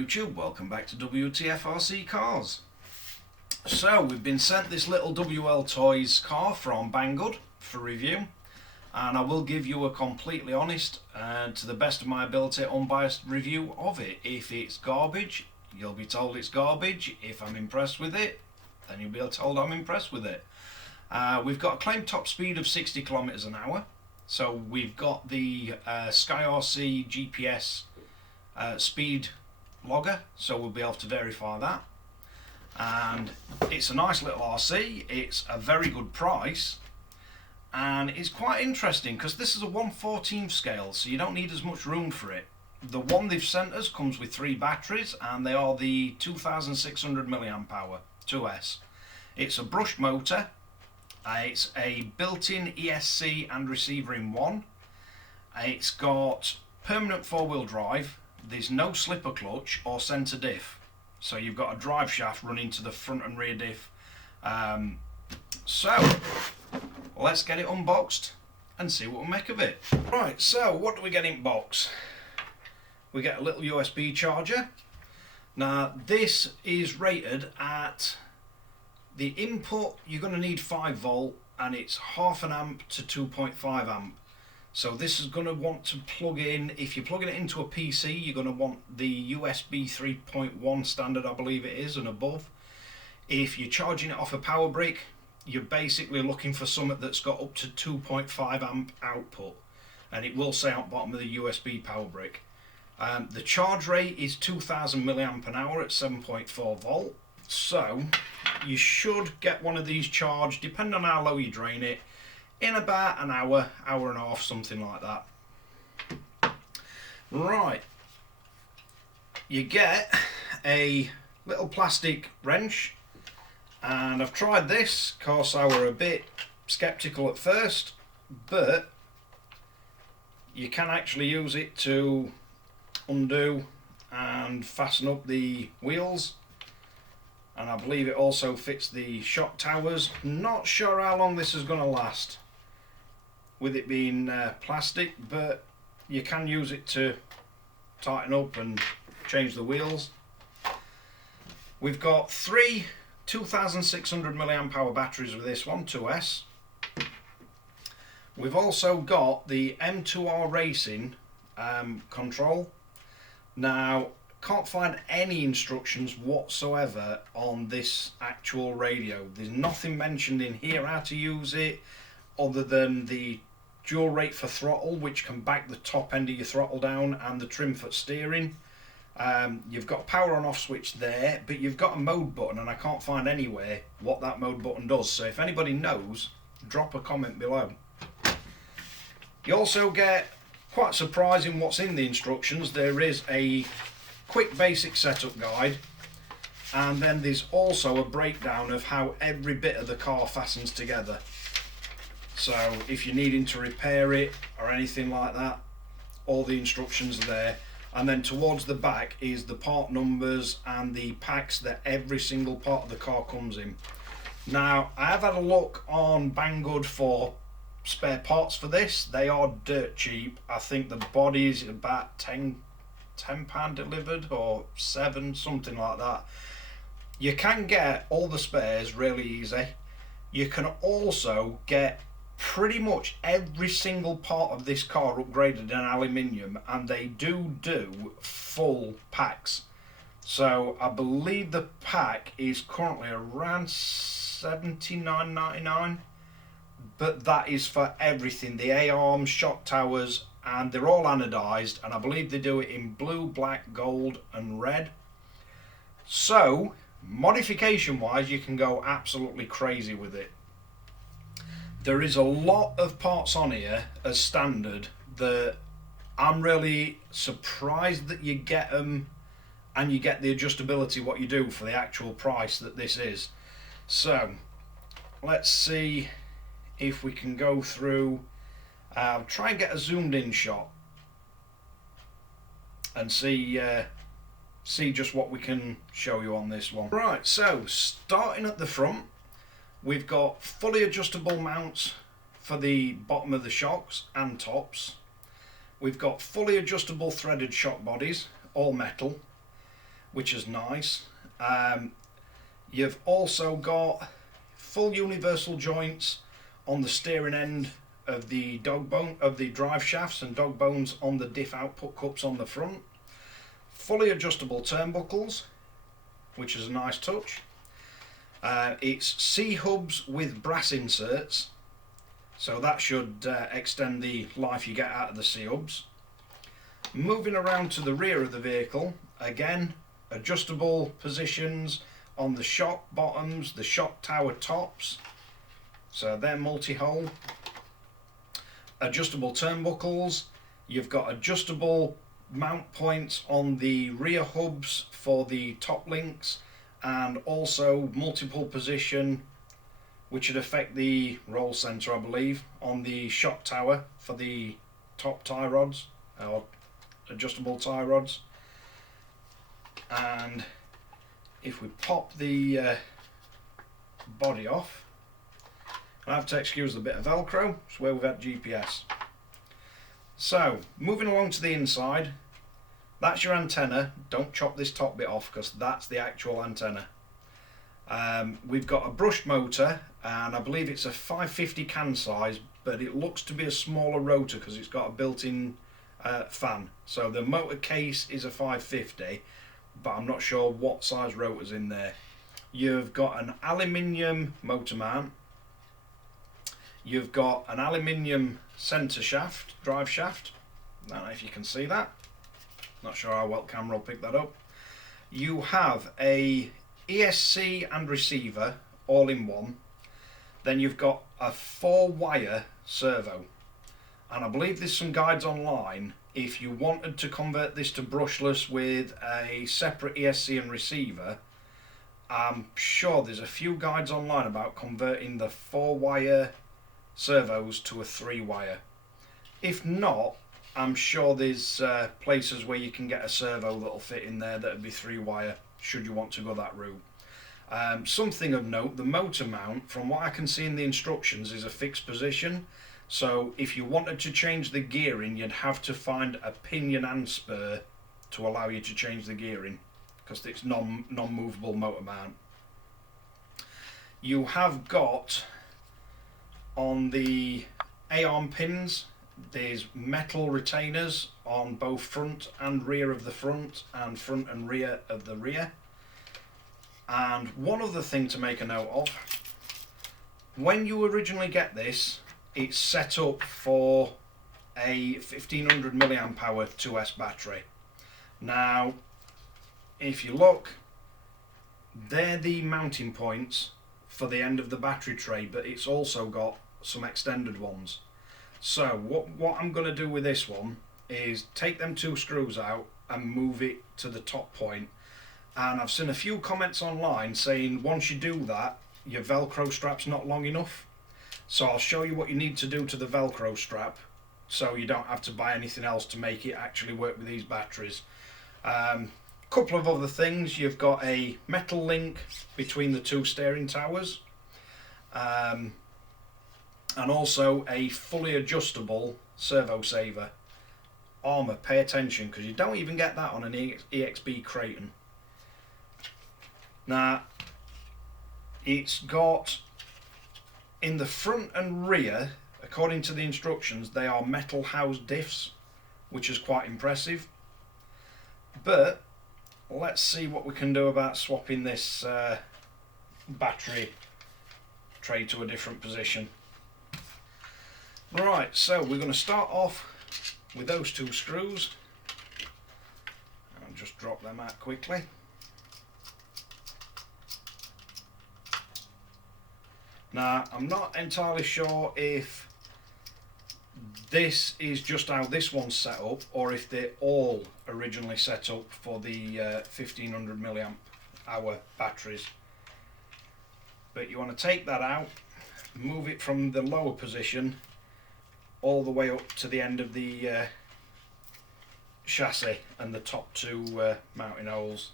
YouTube, welcome back to Wtf Rc Cars. So we've been sent this little WL Toys car from Banggood for review, and I will give you a completely honest and to the best of my ability unbiased review of it. If it's garbage, you'll be told it's garbage. If I'm impressed with it, then you'll be told I'm impressed with it. We've got a claimed top speed of 60 kilometers an hour. So we've got the Sky RC GPS speed logger, so we'll be able to verify that. And it's a nice little RC, it's a very good price, and it's quite interesting because this is a 1/14 scale, so you don't need as much room for it. The one they've sent us comes with 3 batteries, and they are the 2600 mAh 2S. It's a brushed motor, it's a built-in ESC and receiver in one. It's got permanent 4-wheel drive. There's no slipper clutch or centre diff, so you've got a drive shaft running to the front and rear diff. So let's get it unboxed and see what we make of it. Right, so what do we get in box? We get a little USB charger. Now this is rated at the input. You're going to need 5 volt, and it's 0.5 amp to 2.5 amp. So this is going to want to plug in, if you're plugging it into a PC, you're going to want the USB 3.1 standard, I believe it is, and above. If you're charging it off a power brick, you're basically looking for something that's got up to 2.5 amp output, and it will say on the bottom of the USB power brick. The charge rate is 2000 milliamp an hour at 7.4 volt. So you should get one of these charged, depending on how low you drain it, in about an hour, hour and a half, something like that. Right, you get a little plastic wrench, and I've tried this because I were a bit skeptical at first, but you can actually use it to undo and fasten up the wheels, and I believe it also fits the shock towers. Not sure how long this is going to last with it being plastic, but you can use it to tighten up and change the wheels. We've got 3 2600 mAh batteries with this one, 2S. We've also got the M2R Racing control. Now, can't find any instructions whatsoever on this actual radio. There's nothing mentioned in here how to use it, other than the dual rate for throttle, which can back the top end of your throttle down, and the trim for steering. You've got a power on off switch there, but you've got a mode button, and I can't find anywhere what that mode button does. So if anybody knows, drop a comment below. You also get, quite surprising what's in the instructions, there is a quick basic setup guide, and then there's also a breakdown of how every bit of the car fastens together. So if you're needing to repair it or anything like that, all the instructions are there. And then towards the back is the part numbers and the packs that every single part of the car comes in. Now, I have had a look on Banggood for spare parts for this. They are dirt cheap. I think the body is about £10 delivered, or 7, something like that. You can get all the spares really easy. You can also get pretty much every single part of this car upgraded in aluminium, and they do full packs. So I believe the pack is currently around $79.99, but that is for everything, the A-arms, shock towers, and they're all anodized, and I believe they do it in blue, black, gold and red. So modification wise, you can go absolutely crazy with it. There is a lot of parts on here as standard that I'm really surprised that you get them, and you get the adjustability what you do for the actual price that this is. So let's see if we can go through. I'll try and get a zoomed in shot and see just what we can show you on this one. Right, so starting at the front, we've got fully adjustable mounts for the bottom of the shocks and tops. We've got fully adjustable threaded shock bodies, all metal. which is nice. You've also got full universal joints on the steering end of the drive shafts and dog bones on the diff output cups on the front. Fully adjustable turnbuckles, which is a nice touch. It's C-hubs with brass inserts, so that should extend the life you get out of the C-hubs. Moving around to the rear of the vehicle, again, adjustable positions on the shock bottoms, the shock tower tops, so they're multi-hole. Adjustable turnbuckles, you've got adjustable mount points on the rear hubs for the top links, and also multiple position, which would affect the roll centre, I believe, on the shock tower for the top tie rods, or adjustable tie rods. And if we pop the body off, I have to excuse the bit of Velcro, it's where we've had GPS. So, moving along to the inside, that's your antenna. Don't chop this top bit off because that's the actual antenna. We've got a brushed motor, and I believe it's a 550 can size, but it looks to be a smaller rotor because it's got a built-in fan. So the motor case is a 550, but I'm not sure what size rotor's in there. You've got an aluminium motor mount. You've got an aluminium centre shaft, drive shaft. I don't know if you can see that. Not sure how well camera will pick that up. You have a ESC and receiver all in one. Then you've got a 4-wire servo. And I believe there's some guides online if you wanted to convert this to brushless with a separate ESC and receiver. I'm sure there's a few guides online about converting the 4-wire servos to a 3-wire. If not, I'm sure there's places where you can get a servo that'll fit in there that'll be 3-wire should you want to go that route. Something of note, the motor mount, from what I can see in the instructions, is a fixed position. So if you wanted to change the gearing, you'd have to find a pinion and spur to allow you to change the gearing, because it's non-movable motor mount. You have got on the A-arm pins, there's metal retainers on both front and rear of the front and front and rear of the rear. And one other thing to make a note of, when you originally get this, it's set up for a 1500 milliamp hour 2S battery. Now, if you look, they're the mounting points for the end of the battery tray, but it's also got some extended ones. So what I'm going to do with this one is take them 2 screws out and move it to the top point. And I've seen a few comments online saying once you do that, your Velcro strap's not long enough. So I'll show you what you need to do to the Velcro strap so you don't have to buy anything else to make it actually work with these batteries. Couple of other things, you've got a metal link between the 2 steering towers, and also a fully adjustable servo saver. Armour, pay attention, because you don't even get that on an EXB Creighton. Now, it's got, in the front and rear, according to the instructions, they are metal housed diffs, which is quite impressive. But let's see what we can do about swapping this battery tray to a different position. Right, so we're going to start off with those 2 screws. I'll just drop them out quickly. Now, I'm not entirely sure if this is just how this one's set up, or if they're all originally set up for the 1500 milliamp hour batteries. But you want to take that out, move it from the lower position all the way up to the end of the chassis and the top 2 mounting holes.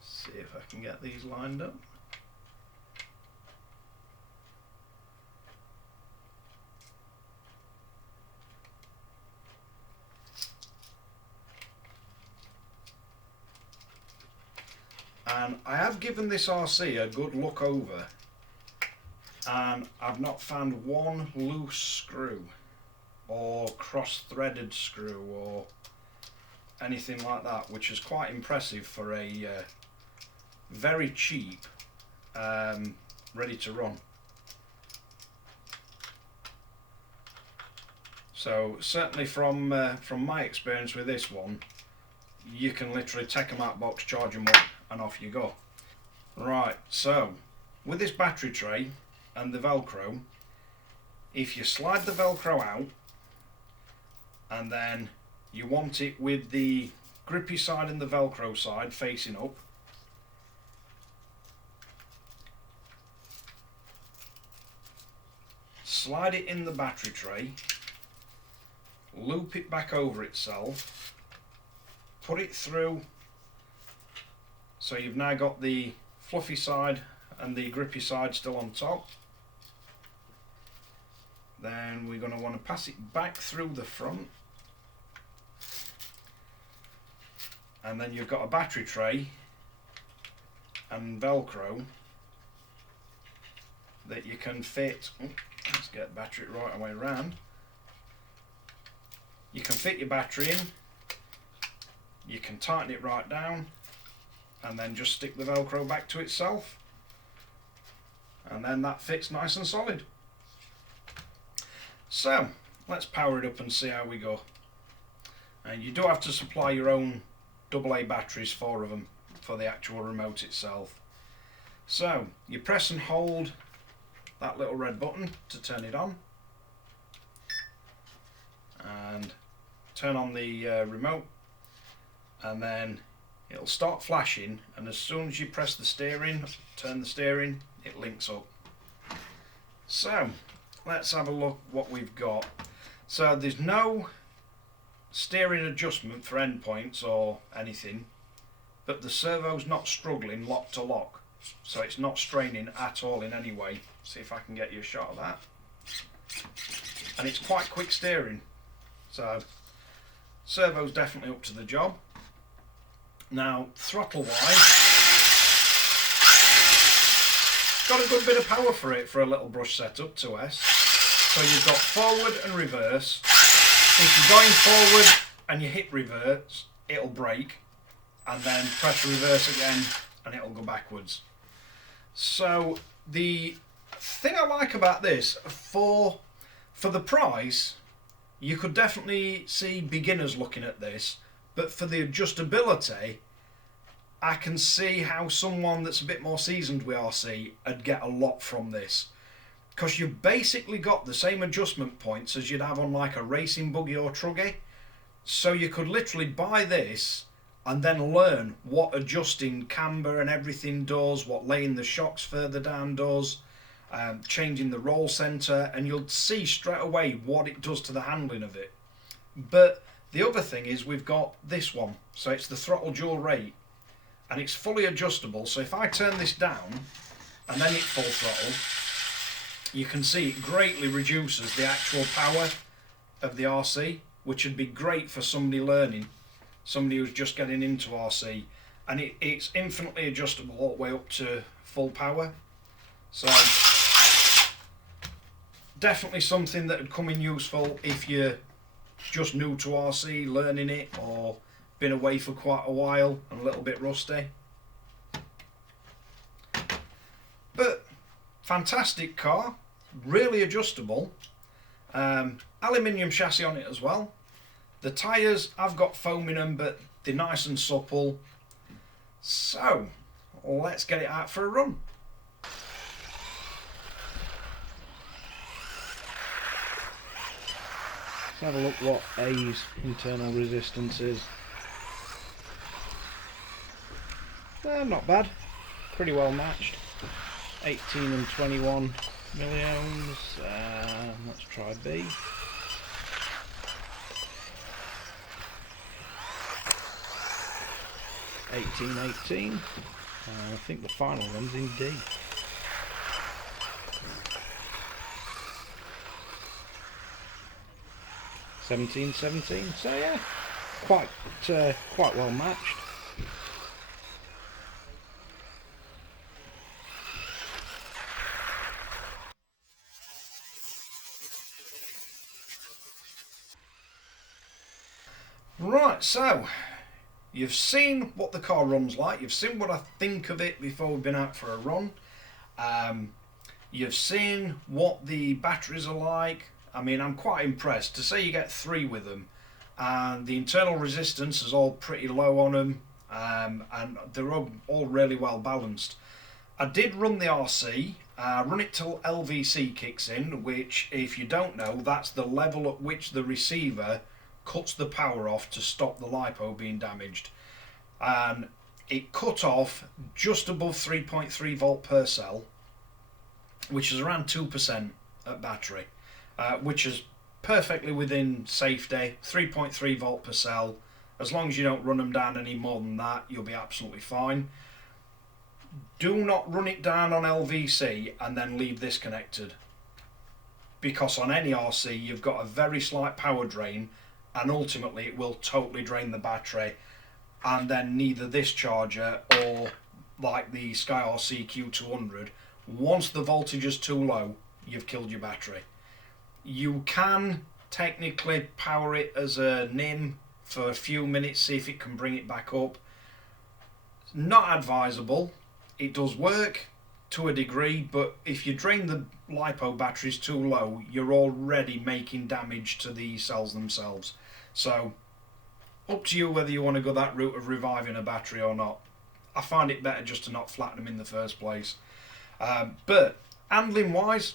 See if I can get these lined up. and I have given this RC a good look over, and I've not found one loose screw or cross-threaded screw or anything like that, which is quite impressive for a very cheap ready to run. So certainly from my experience with this one, you can literally take them out box, charge them up, and off you go. Right, so with this battery tray and the Velcro, if you slide the Velcro out and then you want it with the grippy side and the Velcro side facing up, slide it in the battery tray, loop it back over itself, put it through, so you've now got the fluffy side and the grippy side still on top. Then we're going to want to pass it back through the front, and then you've got a battery tray and Velcro that you can fit. Let's get battery right way around. You can fit your battery in, you can tighten it right down, and then just stick the Velcro back to itself, and then that fits nice and solid. So let's power it up and see how we go. And you do have to supply your own AA batteries, 4 of them, for the actual remote itself. So you press and hold that little red button to turn it on, and turn on the remote, and then it'll start flashing, and as soon as you press the steering, turn the steering, it links up. So let's have a look what we've got. So there's no steering adjustment for endpoints or anything, but the servo's not struggling lock to lock, so it's not straining at all in any way. See if I can get you a shot of that. And it's quite quick steering, so servo's definitely up to the job. Now throttle wise, got a good bit of power for it for a little brush setup, 2S. So you've got forward and reverse. If you're going forward and you hit reverse, it'll brake, and then press reverse again and it'll go backwards. So the thing I like about this, for the price, you could definitely see beginners looking at this, but for the adjustability, I can see how someone that's a bit more seasoned with RC would get a lot from this, because you've basically got the same adjustment points as you'd have on like a racing buggy or truggy. So you could literally buy this and then learn what adjusting camber and everything does, what laying the shocks further down does, changing the roll centre, and you'll see straight away what it does to the handling of it. But the other thing is we've got this one, so it's the throttle dual rate, and it's fully adjustable. So if I turn this down and then hit full throttle, you can see it greatly reduces the actual power of the RC, which would be great for somebody learning, somebody who's just getting into RC, and it's infinitely adjustable all the way up to full power. So definitely something that would come in useful if you're just new to RC, learning it, or been away for quite a while and a little bit rusty. But fantastic car, really adjustable. Aluminium chassis on it as well. The tyres have got foam in them, but they're nice and supple. So let's get it out for a run. Let's have a look what A's internal resistance is. Not bad, pretty well matched. 18 and 21 milliohms. Let's try B. 18. I think the final one's in D. '17. So yeah, quite well matched. Right, so you've seen what the car runs like, you've seen what I think of it before we've been out for a run. You've seen what the batteries are like. I mean, I'm quite impressed. To say you get 3 with them, and the internal resistance is all pretty low on them, and they're all really well balanced. I did run the RC, run it till LVC kicks in, which, if you don't know, that's the level at which the receiver cuts the power off to stop the LiPo being damaged. And it cut off just above 3.3 volt per cell, which is around 2% at battery, which is perfectly within safety. 3.3 volt per cell. As long as you don't run them down any more than that, you'll be absolutely fine. Do not run it down on LVC and then leave this connected, because on any RC you've got a very slight power drain, and ultimately it will totally drain the battery, and then neither this charger or like the Sky RC Q200, once the voltage is too low, you've killed your battery. You can technically power it as a NIM for a few minutes, see if it can bring it back up. Not advisable. It does work to a degree, but if you drain the LiPo batteries too low, you're already making damage to the cells themselves. So up to you whether you want to go that route of reviving a battery or not. I find it better just to not flatten them in the first place. But handling wise,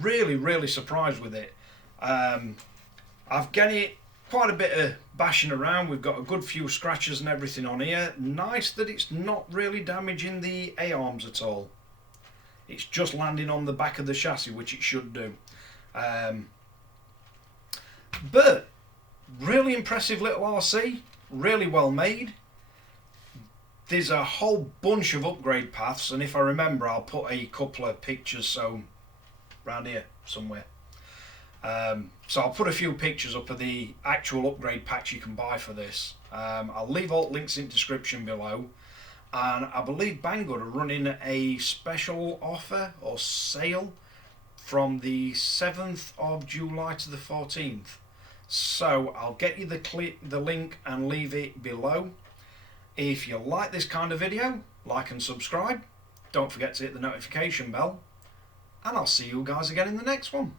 really surprised with it. I've given it quite a bit of bashing around. We've got a good few scratches and everything on here. Nice that it's not really damaging the A-arms at all. It's just landing on the back of the chassis, which it should do. But really impressive little RC, really well made. There's a whole bunch of upgrade paths, and if I remember, I'll put a couple of pictures so around here somewhere. So I'll put a few pictures up of the actual upgrade packs you can buy for this. I'll leave all links in the description below, and I believe Banggood are running a special offer or sale from the 7th of July to the 14th. So I'll get you the link and leave it below. If you like this kind of video, like and subscribe. Don't forget to hit the notification bell, and I'll see you guys again in the next one.